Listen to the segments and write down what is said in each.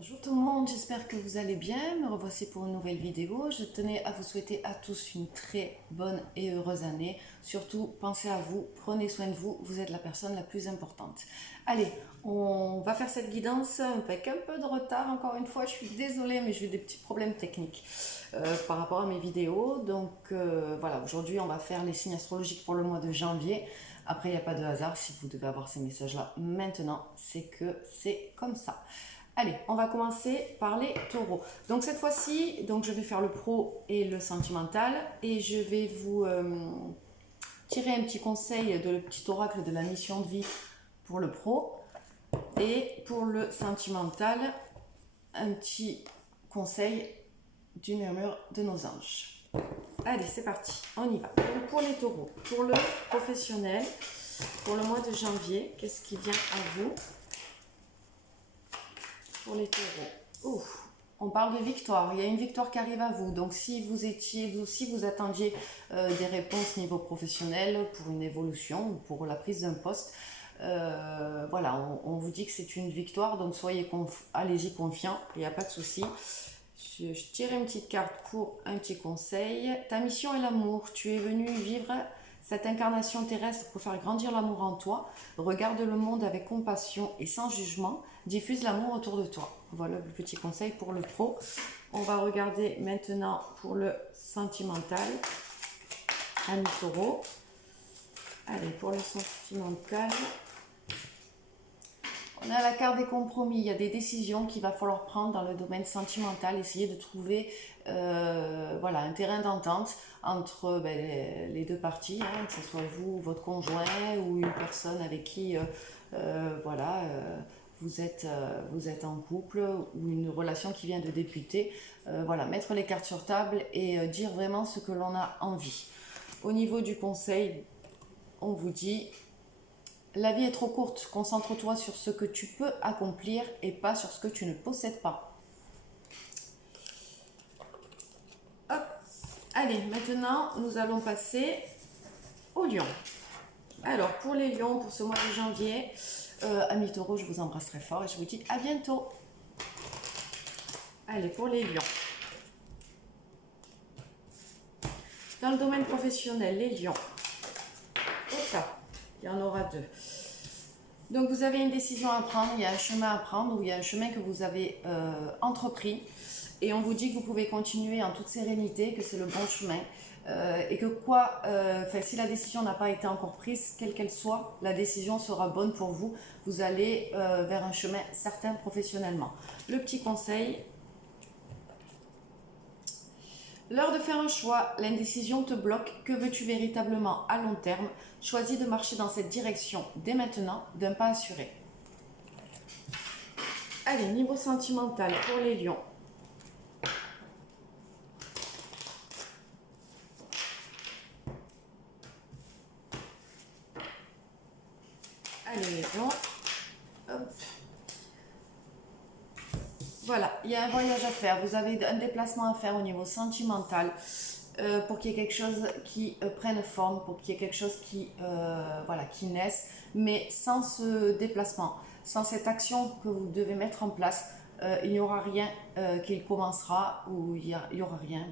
Bonjour tout le monde, j'espère que vous allez bien. Me revoici pour une nouvelle vidéo. Je tenais à vous souhaiter à tous une très bonne et heureuse année. Surtout, pensez à vous, prenez soin de vous, vous êtes la personne la plus importante. Allez, on va faire cette guidance avec un peu de retard. Encore une fois, je suis désolée, mais j'ai eu des petits problèmes techniques par rapport à mes vidéos. Donc voilà, aujourd'hui, on va faire les signes astrologiques pour le mois de janvier. Après, il n'y a pas de hasard. Si vous devez avoir ces messages-là maintenant, c'est que c'est comme ça. Allez, on va commencer par les taureaux. Donc cette fois-ci, je vais faire le pro et le sentimental et je vais vous tirer un petit conseil de le petit oracle de la mission de vie pour le pro et pour le sentimental, un petit conseil du murmure de nos anges. Allez, c'est parti, on y va. Donc, pour les taureaux, pour le professionnel, pour le mois de janvier, qu'est-ce qui vient à vous? Pour les taureaux, on parle de victoire, il y a une victoire qui arrive à vous. Donc si vous attendiez des réponses niveau professionnel pour une évolution ou pour la prise d'un poste, voilà, on vous dit que c'est une victoire, donc allez-y confiant, il n'y a pas de souci. Je tire une petite carte pour un petit conseil. Ta mission est l'amour, tu es venu vivre cette incarnation terrestre pour faire grandir l'amour en toi. Regarde le monde avec compassion et sans jugement. Diffuse l'amour autour de toi. Voilà le petit conseil pour le pro. On va regarder maintenant pour le sentimental. Ami taureau. Allez, pour le sentimental. On a la carte des compromis. Il y a des décisions qu'il va falloir prendre dans le domaine sentimental. Essayer de trouver voilà, un terrain d'entente entre les deux parties, hein, que ce soit vous, votre conjoint ou une personne avec qui voilà, vous êtes en couple ou une relation qui vient de débuter. Voilà, mettre les cartes sur table et dire vraiment ce que l'on a envie. Au niveau du conseil, on vous dit: la vie est trop courte, concentre-toi sur ce que tu peux accomplir et pas sur ce que tu ne possèdes pas. Hop. Allez, maintenant, nous allons passer aux lions. Alors, pour les lions, pour ce mois de janvier, amis taureaux, je vous embrasse très fort et je vous dis à bientôt. Allez, pour les lions. Dans le domaine professionnel, les lions. Il y en aura deux. Donc vous avez une décision à prendre, il y a un chemin à prendre ou il y a un chemin que vous avez entrepris et on vous dit que vous pouvez continuer en toute sérénité, que c'est le bon chemin et que si la décision n'a pas été encore prise, quelle qu'elle soit, la décision sera bonne pour vous. Vous allez vers un chemin certain professionnellement. Le petit conseil: l'heure de faire un choix, l'indécision te bloque. Que veux-tu véritablement à long terme? Choisis de marcher dans cette direction dès maintenant, d'un pas assuré. Allez, niveau sentimental pour les lions. Allez les lions. Hop. Voilà, il y a un voyage à faire, vous avez un déplacement à faire au niveau sentimental pour qu'il y ait quelque chose qui prenne forme, pour qu'il y ait quelque chose qui naisse, mais sans ce déplacement, sans cette action que vous devez mettre en place, il n'y aura rien qui commencera ou il y aura rien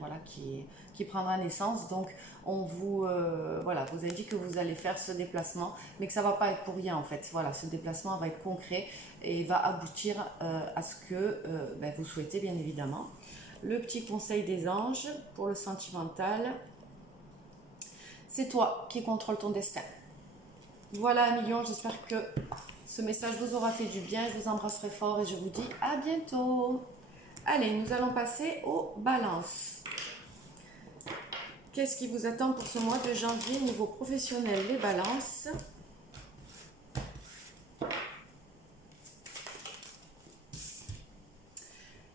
qui prendra naissance. Donc on vous indique que vous allez faire ce déplacement, mais que ça ne va pas être pour rien en fait. Voilà, ce déplacement va être concret et va aboutir à ce que vous souhaitez, bien évidemment. Le petit conseil des anges pour le sentimental: c'est toi qui contrôle ton destin. Voilà, amis lions, j'espère que ce message vous aura fait du bien. Je vous embrasserai fort et je vous dis à bientôt. Allez, nous allons passer aux balances. Qu'est-ce qui vous attend pour ce mois de janvier niveau professionnel, les balances?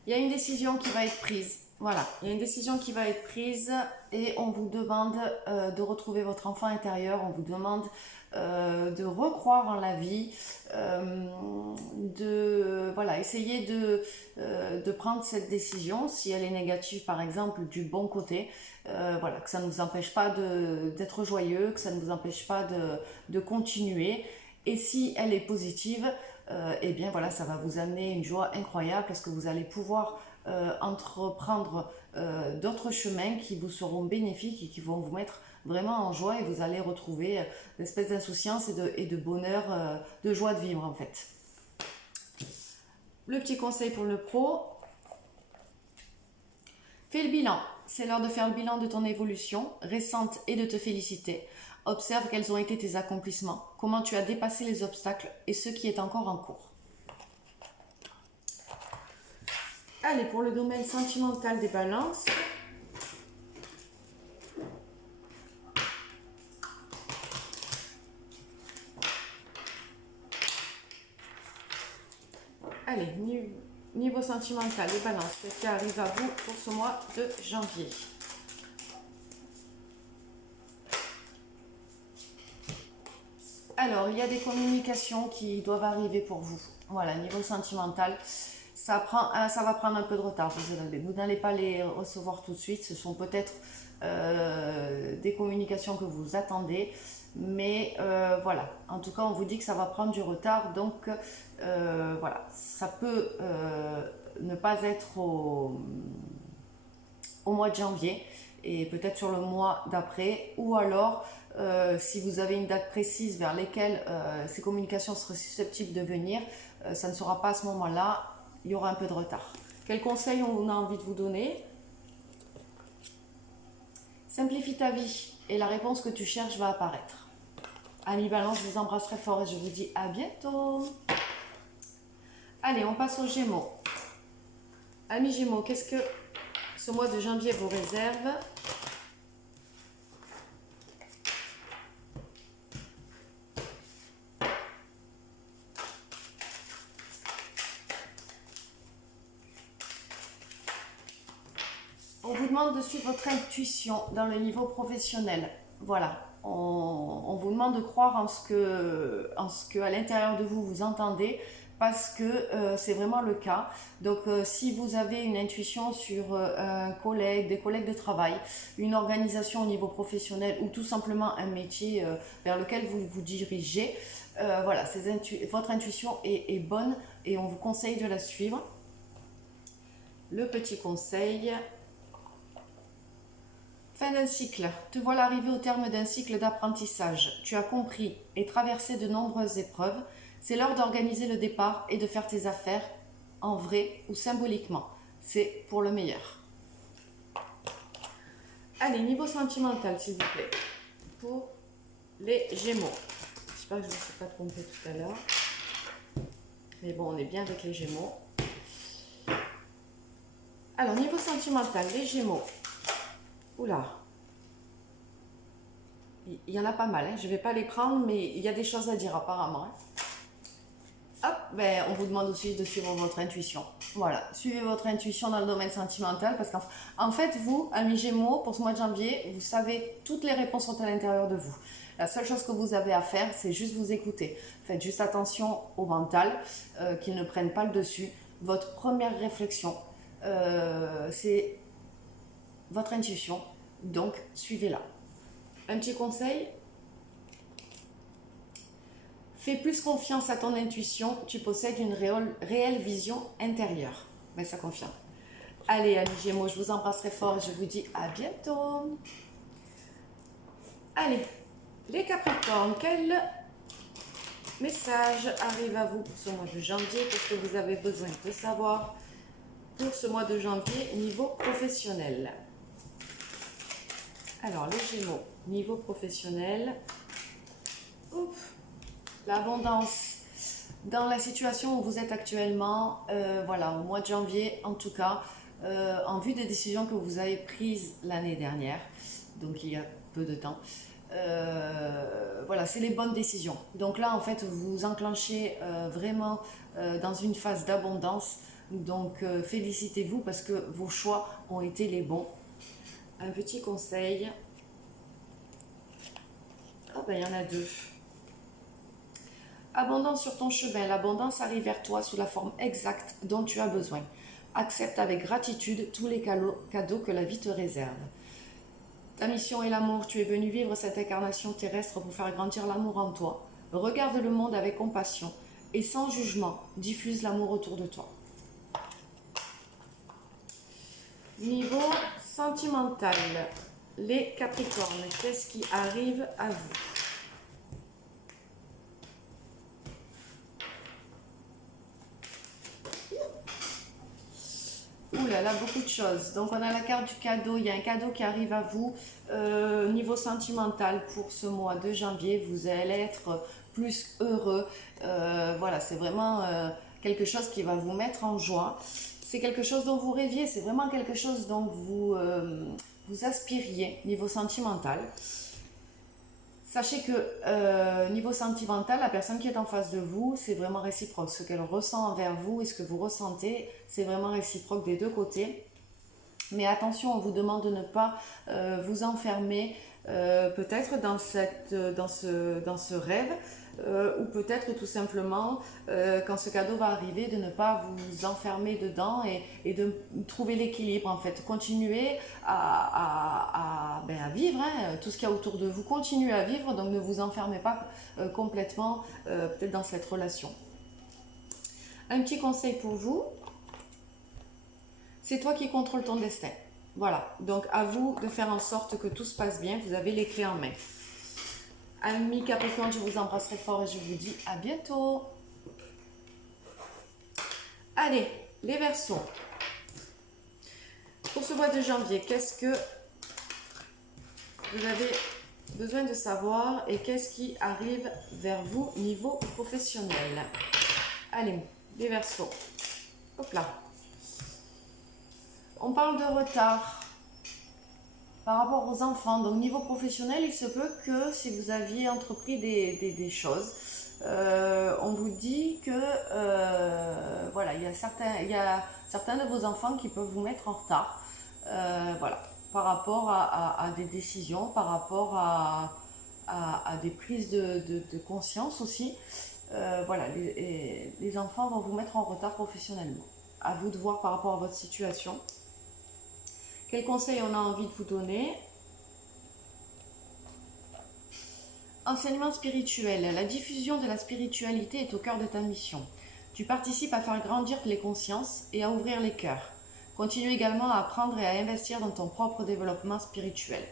Il y a une décision qui va être prise. Voilà, il y a une décision qui va être prise et on vous demande de retrouver votre enfant intérieur, on vous demande de recroire en la vie, essayer de prendre cette décision, si elle est négative par exemple, du bon côté, que ça ne vous empêche pas d'être joyeux, que ça ne vous empêche pas de continuer, et si elle est positive, eh bien voilà, ça va vous amener une joie incroyable parce que vous allez pouvoir entreprendre d'autres chemins qui vous seront bénéfiques et qui vont vous mettre vraiment en joie et vous allez retrouver une espèce d'insouciance et de bonheur, de joie de vivre en fait. Le petit conseil pour le pro, fais le bilan. C'est l'heure de faire le bilan de ton évolution récente et de te féliciter. Observe quels ont été tes accomplissements, comment tu as dépassé les obstacles et ce qui est encore en cours. Allez, pour le domaine sentimental des balances, allez, niveau sentimental des balances, qu'est-ce qui arrive à vous pour ce mois de janvier? Alors, il y a des communications qui doivent arriver pour vous. Voilà, niveau sentimental, ça va prendre un peu de retard. Vous n'allez pas les recevoir tout de suite. Ce sont peut-être des communications que vous attendez. Mais voilà, en tout cas, on vous dit que ça va prendre du retard. Donc, voilà, ça peut ne pas être au mois de janvier et peut-être sur le mois d'après, ou alors si vous avez une date précise vers laquelle ces communications seraient susceptibles de venir, ça ne sera pas à ce moment-là, il y aura un peu de retard. Quel conseil on a envie de vous donner? Simplifie ta vie et la réponse que tu cherches va apparaître. Amis Balance, je vous embrasse très fort et je vous dis à bientôt. Allez, on passe aux Gémeaux. Amis Gémeaux, qu'est-ce que ce mois de janvier vous réserve? On vous demande de suivre votre intuition dans le niveau professionnel. Voilà, on vous demande de croire en ce que à l'intérieur de vous vous entendez, parce que c'est vraiment le cas. Donc si vous avez une intuition sur un collègue, des collègues de travail, une organisation au niveau professionnel ou tout simplement un métier vers lequel vous vous dirigez, voilà, votre intuition est bonne et on vous conseille de la suivre. Le petit conseil... Fin d'un cycle. Te voilà arrivé au terme d'un cycle d'apprentissage. Tu as compris et traversé de nombreuses épreuves. C'est l'heure d'organiser le départ et de faire tes affaires en vrai ou symboliquement. C'est pour le meilleur. Allez, niveau sentimental, s'il vous plaît. Pour les Gémeaux. J'espère que je ne me suis pas trompée tout à l'heure. Mais bon, on est bien avec les Gémeaux. Alors, niveau sentimental, les Gémeaux. Oula, il y en a pas mal, hein. Je ne vais pas les prendre, mais il y a des choses à dire apparemment. Hein. Hop, ben, on vous demande aussi de suivre votre intuition. Voilà, suivez votre intuition dans le domaine sentimental, parce qu'en fait, vous, amis Gémeaux, pour ce mois de janvier, vous savez, toutes les réponses sont à l'intérieur de vous. La seule chose que vous avez à faire, c'est juste vous écouter. Faites juste attention au mental, qu'il ne prenne pas le dessus. Votre première réflexion, c'est votre intuition, donc suivez-la. Un petit conseil, fais plus confiance à ton intuition, tu possèdes une réelle vision intérieure. Mais ça confirme. Allez, amis Gémeaux, je vous embrasse très fort et je vous dis à bientôt. Allez, les Capricornes, quel message arrive à vous pour ce mois de janvier? Qu'est-ce que vous avez besoin de savoir pour ce mois de janvier niveau professionnel? Alors, les Gémeaux, niveau professionnel, l'abondance. Dans la situation où vous êtes actuellement, voilà, au mois de janvier, en tout cas, en vue des décisions que vous avez prises l'année dernière, donc il y a peu de temps, voilà, c'est les bonnes décisions. Donc là, en fait, vous enclenchez vraiment dans une phase d'abondance. Donc, félicitez-vous parce que vos choix ont été les bons. Un petit conseil. Oh ben il y en a deux. Abondance sur ton chemin. L'abondance arrive vers toi sous la forme exacte dont tu as besoin. Accepte avec gratitude tous les cadeaux que la vie te réserve. Ta mission est l'amour. Tu es venu vivre cette incarnation terrestre pour faire grandir l'amour en toi. Regarde le monde avec compassion et sans jugement. Diffuse l'amour autour de toi. Niveau sentimental, les Capricornes, qu'est-ce qui arrive à vous? Ouh là là, beaucoup de choses. Donc on a la carte du cadeau, il y a un cadeau qui arrive à vous. Niveau sentimental, pour ce mois de janvier, vous allez être plus heureux. Voilà, c'est vraiment quelque chose qui va vous mettre en joie. C'est quelque chose dont vous rêviez, c'est vraiment quelque chose dont vous aspiriez niveau sentimental. Sachez que niveau sentimental, la personne qui est en face de vous, c'est vraiment réciproque. Ce qu'elle ressent envers vous et ce que vous ressentez, c'est vraiment réciproque des deux côtés. Mais attention, on vous demande de ne pas vous enfermer peut-être dans ce rêve ou peut-être tout simplement quand ce cadeau va arriver de ne pas vous enfermer dedans et de trouver l'équilibre en fait. Continuez à vivre tout ce qu'il y a autour de vous, continuez à vivre, donc ne vous enfermez pas complètement peut-être dans cette relation. Un petit conseil pour vous, c'est toi qui contrôles ton destin. Voilà, donc à vous de faire en sorte que tout se passe bien, vous avez les clés en main. Amis Capricorne, je vous embrasse très fort et je vous dis à bientôt. Allez, les Verseaux. Pour ce mois de janvier, qu'est-ce que vous avez besoin de savoir et qu'est-ce qui arrive vers vous niveau professionnel? Allez, les Verseaux. Hop là. On parle de retard par rapport aux enfants. Donc, niveau professionnel, il se peut que si vous aviez entrepris des choses, on vous dit que voilà, il y a certains de vos enfants qui peuvent vous mettre en retard. Voilà, par rapport à des décisions, par rapport à des prises de conscience aussi. Voilà, les enfants vont vous mettre en retard professionnellement. À vous de voir par rapport à votre situation. Quel conseil on a envie de vous donner? Enseignement spirituel. La diffusion de la spiritualité est au cœur de ta mission. Tu participes à faire grandir les consciences et à ouvrir les cœurs. Continue également à apprendre et à investir dans ton propre développement spirituel.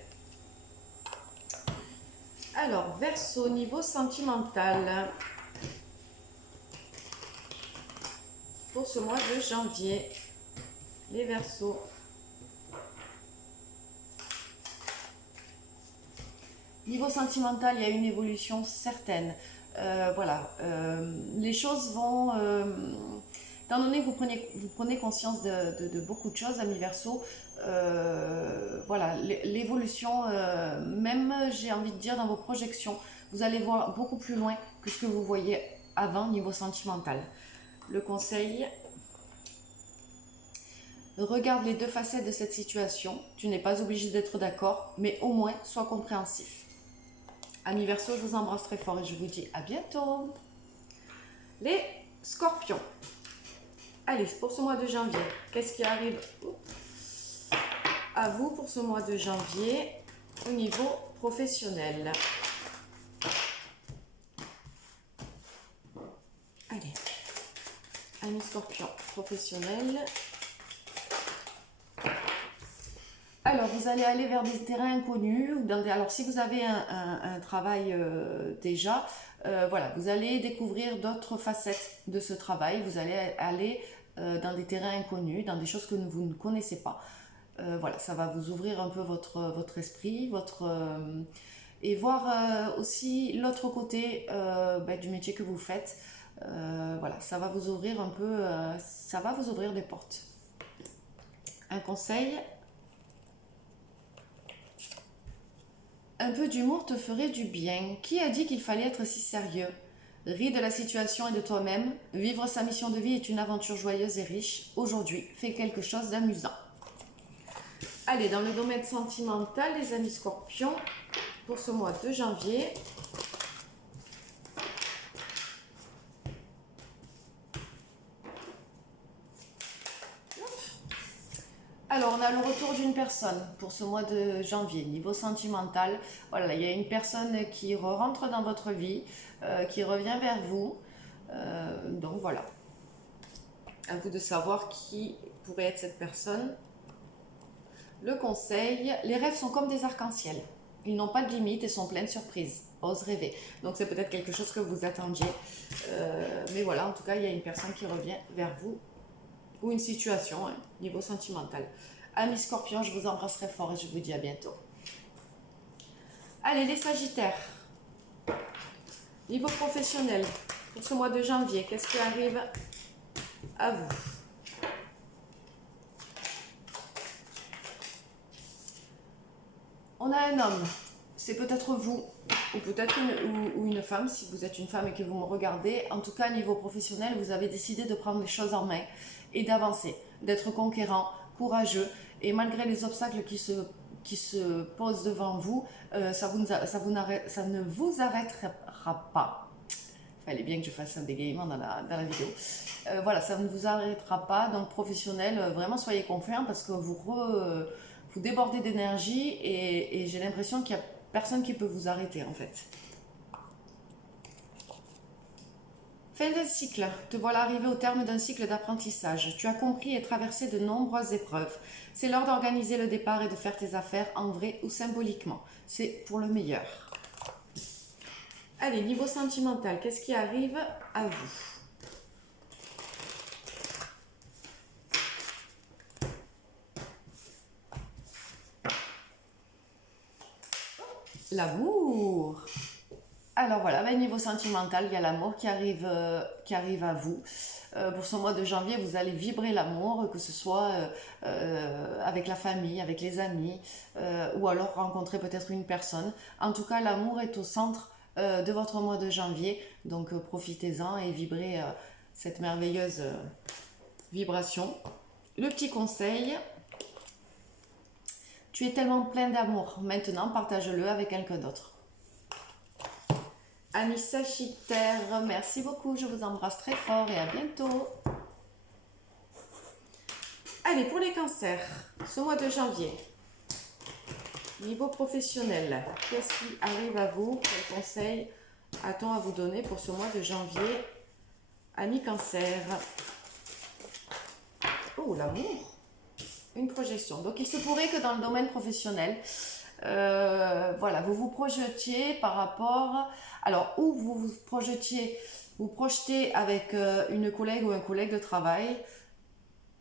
Alors, Verseau, niveau sentimental. Pour ce mois de janvier, les Verseaux. Niveau sentimental, il y a une évolution certaine. Voilà, les choses vont... étant donné que vous prenez conscience de beaucoup de choses, amis Verseaux, voilà, l'évolution, même j'ai envie de dire dans vos projections, vous allez voir beaucoup plus loin que ce que vous voyez avant niveau sentimental. Le conseil... Regarde les deux facettes de cette situation. Tu n'es pas obligé d'être d'accord, mais au moins sois compréhensif. Amis Verseaux, je vous embrasse très fort et je vous dis à bientôt. Les Scorpions. Allez, pour ce mois de janvier, qu'est-ce qui arrive à vous pour ce mois de janvier au niveau professionnel? Allez, amis Scorpions, professionnels. Alors, vous allez aller vers des terrains inconnus. Alors, si vous avez un travail déjà, voilà, vous allez découvrir d'autres facettes de ce travail. Vous allez aller dans des terrains inconnus, dans des choses que vous ne connaissez pas. Voilà, ça va vous ouvrir un peu votre esprit, et voir aussi l'autre côté du métier que vous faites. Voilà, ça va vous ouvrir un peu, ça va vous ouvrir des portes. Un conseil. Un peu d'humour te ferait du bien. Qui a dit qu'il fallait être si sérieux? Ris de la situation et de toi-même. Vivre sa mission de vie est une aventure joyeuse et riche. Aujourd'hui, fais quelque chose d'amusant. Allez, dans le domaine sentimental, les amis Scorpions, pour ce mois de janvier. Alors, on a le retour d'une personne pour ce mois de janvier, niveau sentimental. Voilà, il y a une personne qui rentre dans votre vie, qui revient vers vous. Donc voilà. À vous de savoir qui pourrait être cette personne. Le conseil, les rêves sont comme des arcs-en-ciel. Ils n'ont pas de limite et sont pleins de surprises. Ose rêver. Donc c'est peut-être quelque chose que vous attendiez. Mais voilà, en tout cas, il y a une personne qui revient vers vous. Ou une situation, hein, niveau sentimental. Amis Scorpions, je vous embrasserai fort et je vous dis à bientôt. Allez, les Sagittaires. Niveau professionnel, pour ce mois de janvier, qu'est-ce qui arrive à vous? On a un homme, c'est peut-être vous, ou peut-être une femme, si vous êtes une femme et que vous me regardez. En tout cas, niveau professionnel, vous avez décidé de prendre les choses en main et d'avancer, d'être conquérant, courageux, et malgré les obstacles qui se posent devant vous, ça ne vous arrêtera pas. Il fallait bien que je fasse un bégaiement dans la vidéo. Voilà, ça ne vous arrêtera pas. Donc professionnel, vraiment soyez confiants parce que vous débordez d'énergie et j'ai l'impression qu'il n'y a personne qui peut vous arrêter en fait. Fin d'un cycle. Te voilà arrivé au terme d'un cycle d'apprentissage. Tu as compris et traversé de nombreuses épreuves. C'est l'heure d'organiser le départ et de faire tes affaires en vrai ou symboliquement. C'est pour le meilleur. Allez, niveau sentimental, qu'est-ce qui arrive à vous? L'amour. Alors voilà, ben, niveau sentimental, il y a l'amour qui arrive à vous. Pour ce mois de janvier, vous allez vibrer l'amour, que ce soit avec la famille, avec les amis, ou alors rencontrer peut-être une personne. En tout cas, l'amour est au centre de votre mois de janvier, donc profitez-en et vibrez cette merveilleuse vibration. Le petit conseil, tu es tellement plein d'amour, maintenant partage-le avec quelqu'un d'autre. Amis Sagittaires, merci beaucoup, je vous embrasse très fort et à bientôt. Allez, pour les cancers, ce mois de janvier, niveau professionnel, qu'est-ce qui arrive à vous? Quel conseil a-t-on à vous donner pour ce mois de janvier? Amis Cancer. Oh, l'amour. Une projection. Donc, il se pourrait que dans le domaine professionnel, voilà, vous vous projetiez par rapport... Alors, où vous projetez avec une collègue ou un collègue de travail,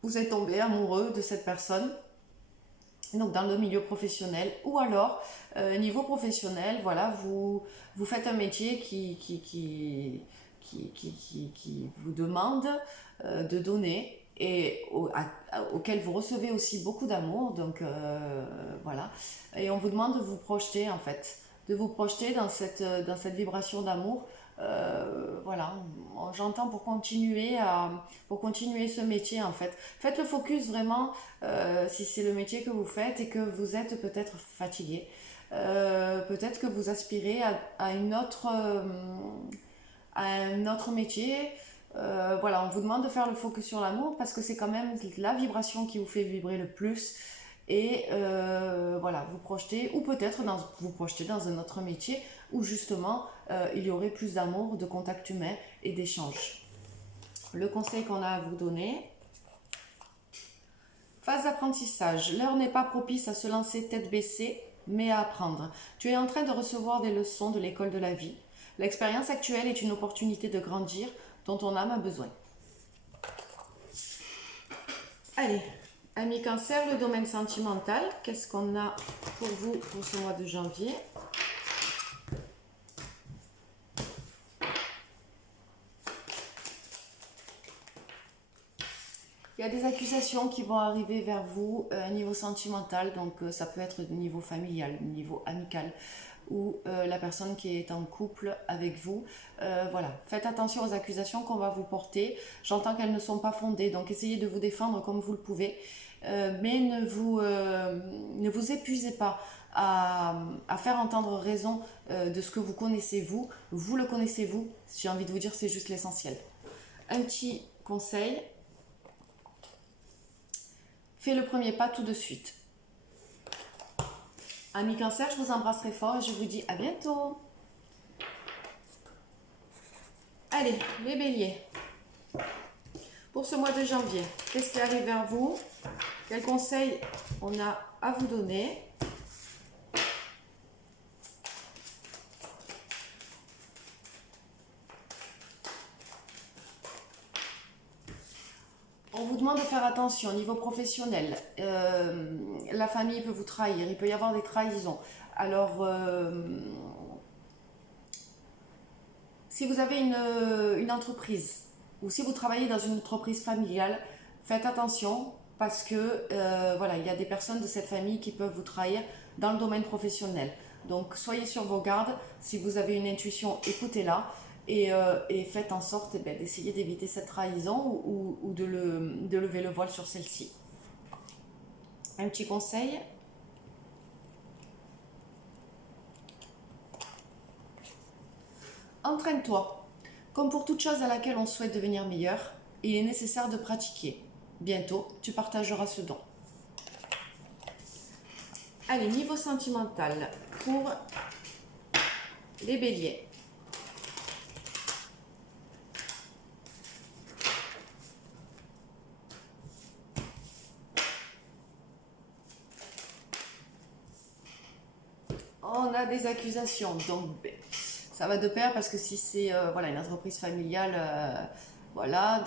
vous êtes tombé amoureux de cette personne, donc dans le milieu professionnel, ou alors, niveau professionnel, voilà, vous faites un métier qui vous demande de donner et auquel vous recevez aussi beaucoup d'amour, donc voilà, et on vous demande de vous projeter en fait, de vous projeter dans cette vibration d'amour. Voilà, j'entends pour continuer ce métier en fait. Faites le focus vraiment si c'est le métier que vous faites et que vous êtes peut-être fatigué. Peut-être que vous aspirez à un autre métier. Voilà, on vous demande de faire le focus sur l'amour parce que c'est quand même la vibration qui vous fait vibrer le plus. Et voilà, vous projetez, ou peut-être vous projetez dans un autre métier où justement il y aurait plus d'amour, de contact humain et d'échange. Le conseil qu'on a à vous donner, phase d'apprentissage. L'heure n'est pas propice à se lancer tête baissée, mais à apprendre. Tu es en train de recevoir des leçons de l'école de la vie. L'expérience actuelle est une opportunité de grandir dont ton âme a besoin. Allez, amis Cancer, le domaine sentimental, qu'est-ce qu'on a pour vous pour ce mois de janvier? Il y a des accusations qui vont arriver vers vous à niveau sentimental, donc ça peut être niveau familial, niveau amical, ou la personne qui est en couple avec vous. Voilà, faites attention aux accusations qu'on va vous porter. J'entends qu'elles ne sont pas fondées, donc essayez de vous défendre comme vous le pouvez, mais ne vous épuisez pas à faire entendre raison de ce que vous connaissez vous. Vous le connaissez vous, j'ai envie de vous dire, c'est juste l'essentiel. Un petit conseil, fais le premier pas tout de suite. Amis Cancer, je vous embrasse très fort et je vous dis à bientôt. Allez, les béliers. Pour ce mois de janvier, qu'est-ce qui arrive vers vous? Quels conseils on a à vous donner? On vous demande de faire attention au niveau professionnel. La famille peut vous trahir, il peut y avoir des trahisons. Alors, si vous avez une entreprise ou si vous travaillez dans une entreprise familiale, faites attention parce que voilà, il y a des personnes de cette famille qui peuvent vous trahir dans le domaine professionnel. Donc, soyez sur vos gardes. Si vous avez une intuition, écoutez-la. Et faites en sorte d'essayer d'éviter cette trahison ou de lever le voile sur celle-ci. Un petit conseil. Entraîne-toi. Comme pour toute chose à laquelle on souhaite devenir meilleur, il est nécessaire de pratiquer. Bientôt, tu partageras ce don. Allez, niveau sentimental pour les béliers. On a des accusations, donc ça va de pair parce que si c'est voilà, une entreprise familiale, voilà,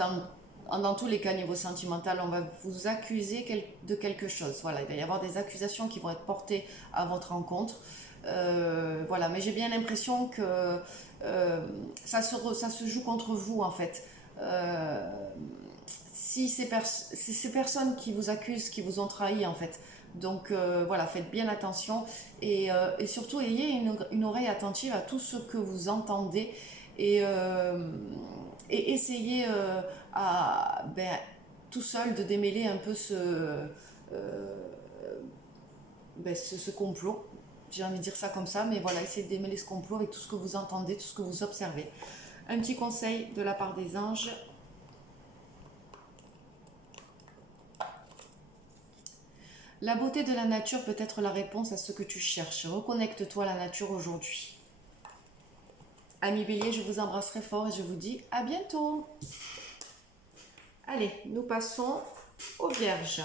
dans tous les cas, niveau sentimental, on va vous accuser de quelque chose. Voilà, il va y avoir des accusations qui vont être portées à votre encontre. Voilà, mais j'ai bien l'impression que ça se joue contre vous en fait. Si c'est ces personnes qui vous accusent, qui vous ont trahi en fait. Donc voilà, faites bien attention et surtout ayez une oreille attentive à tout ce que vous entendez et, essayez tout seul de démêler un peu ce complot. J'ai envie de dire ça comme ça, mais voilà, essayez de démêler ce complot avec tout ce que vous entendez, tout ce que vous observez. Un petit conseil de la part des anges. La beauté de la nature peut être la réponse à ce que tu cherches. Reconnecte-toi à la nature aujourd'hui. Amis béliers, je vous embrasserai fort et je vous dis à bientôt. Allez, nous passons aux vierges.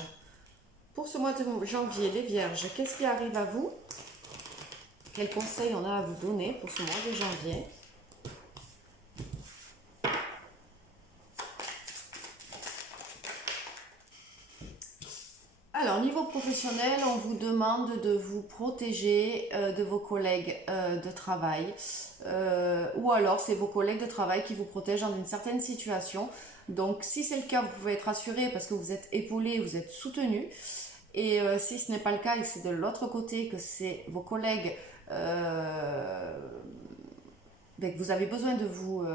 Pour ce mois de janvier, les vierges, qu'est-ce qui arrive à vous? Quels conseils on a à vous donner pour ce mois de janvier? Alors, niveau professionnel, on vous demande de vous protéger de vos collègues de travail. Ou alors, c'est vos collègues de travail qui vous protègent dans une certaine situation. Donc, si c'est le cas, vous pouvez être assuré parce que vous êtes épaulé, vous êtes soutenu. Et si ce n'est pas le cas et c'est de l'autre côté que c'est vos collègues, que vous avez besoin de vous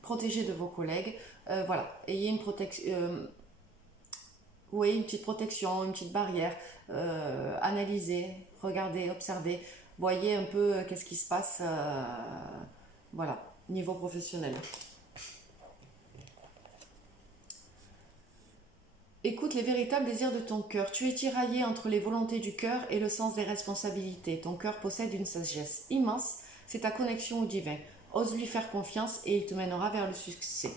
protéger de vos collègues, voilà, ayez une protection. Oui, une petite protection, une petite barrière, analysez, regardez, observez, voyez un peu qu'est-ce qui se passe, voilà, niveau professionnel. Écoute les véritables désirs de ton cœur. Tu es tiraillé entre les volontés du cœur et le sens des responsabilités. Ton cœur possède une sagesse immense, c'est ta connexion au divin. Ose lui faire confiance et il te mènera vers le succès.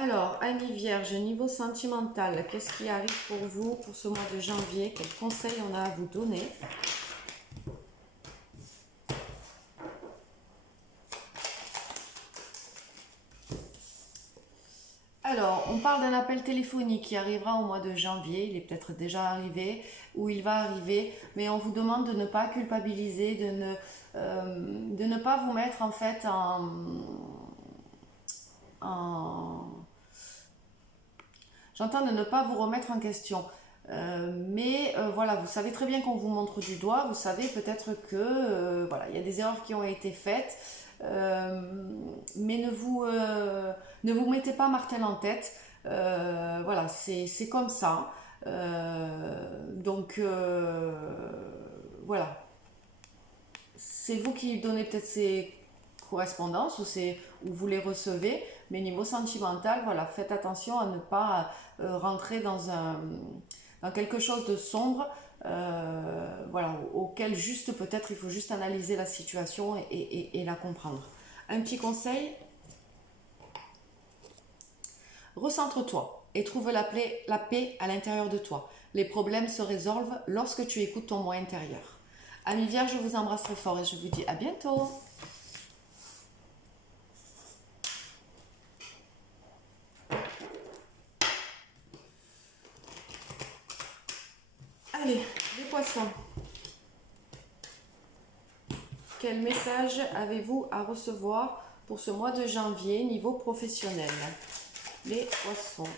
Alors, amis vierges, niveau sentimental, qu'est-ce qui arrive pour vous pour ce mois de janvier? Quels conseils on a à vous donner? Alors, on parle d'un appel téléphonique qui arrivera au mois de janvier. Il est peut-être déjà arrivé ou il va arriver, mais on vous demande de ne pas culpabiliser, de ne pas vous mettre en fait J'entends de ne pas vous remettre en question. Mais voilà, vous savez très bien qu'on vous montre du doigt, vous savez peut-être que voilà, il y a des erreurs qui ont été faites, mais ne vous mettez pas martel en tête. Voilà, c'est comme ça. Donc voilà, c'est vous qui donnez peut-être ces correspondances ou vous les recevez, mais niveau sentimental, voilà, faites attention à ne pas rentrer dans quelque chose de sombre, voilà, auquel juste peut-être il faut juste analyser la situation et la comprendre. Un petit conseil, recentre-toi et trouve la paix à l'intérieur de toi. Les problèmes se résolvent lorsque tu écoutes ton moi intérieur. Amis Vierges, je vous embrasse très fort et je vous dis à bientôt. Allez, les poissons. Quel message avez-vous à recevoir pour ce mois de janvier niveau professionnel? Les poissons.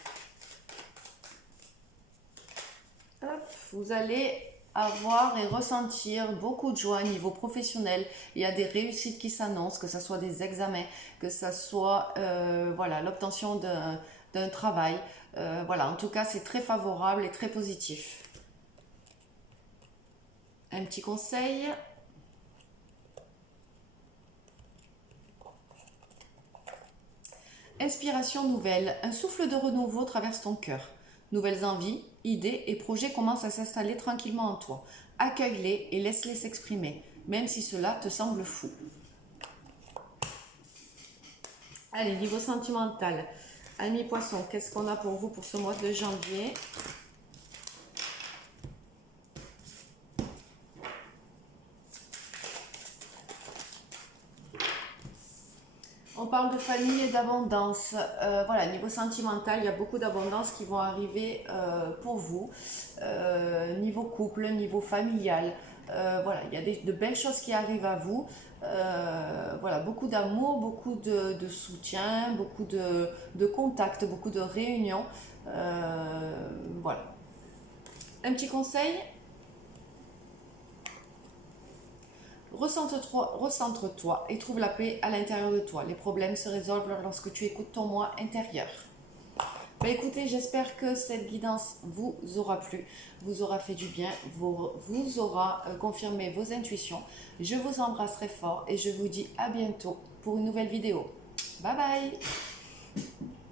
Hop, vous allez avoir et ressentir beaucoup de joie au niveau professionnel. Il y a des réussites qui s'annoncent, que ce soit des examens, que ce soit voilà, l'obtention d'un travail. Voilà, en tout cas, c'est très favorable et très positif. Un petit conseil. Inspiration nouvelle, un souffle de renouveau traverse ton cœur. Nouvelles envies, idées et projets commencent à s'installer tranquillement en toi. Accueille-les et laisse-les s'exprimer, même si cela te semble fou. Allez, niveau sentimental. Amis poissons, qu'est-ce qu'on a pour vous pour ce mois de janvier? On parle de famille et d'abondance. Voilà, niveau sentimental, il y a beaucoup d'abondance qui vont arriver pour vous. Niveau couple, niveau familial. Voilà, il y a de belles choses qui arrivent à vous. Voilà, beaucoup d'amour, beaucoup de soutien, beaucoup de contacts, beaucoup de réunions. Voilà. Un petit conseil. Recentre-toi et trouve la paix à l'intérieur de toi. Les problèmes se résolvent lorsque tu écoutes ton moi intérieur. Écoutez, j'espère que cette guidance vous aura plu, vous aura fait du bien, vous aura confirmé vos intuitions. Je vous embrasse très fort et je vous dis à bientôt pour une nouvelle vidéo. Bye bye!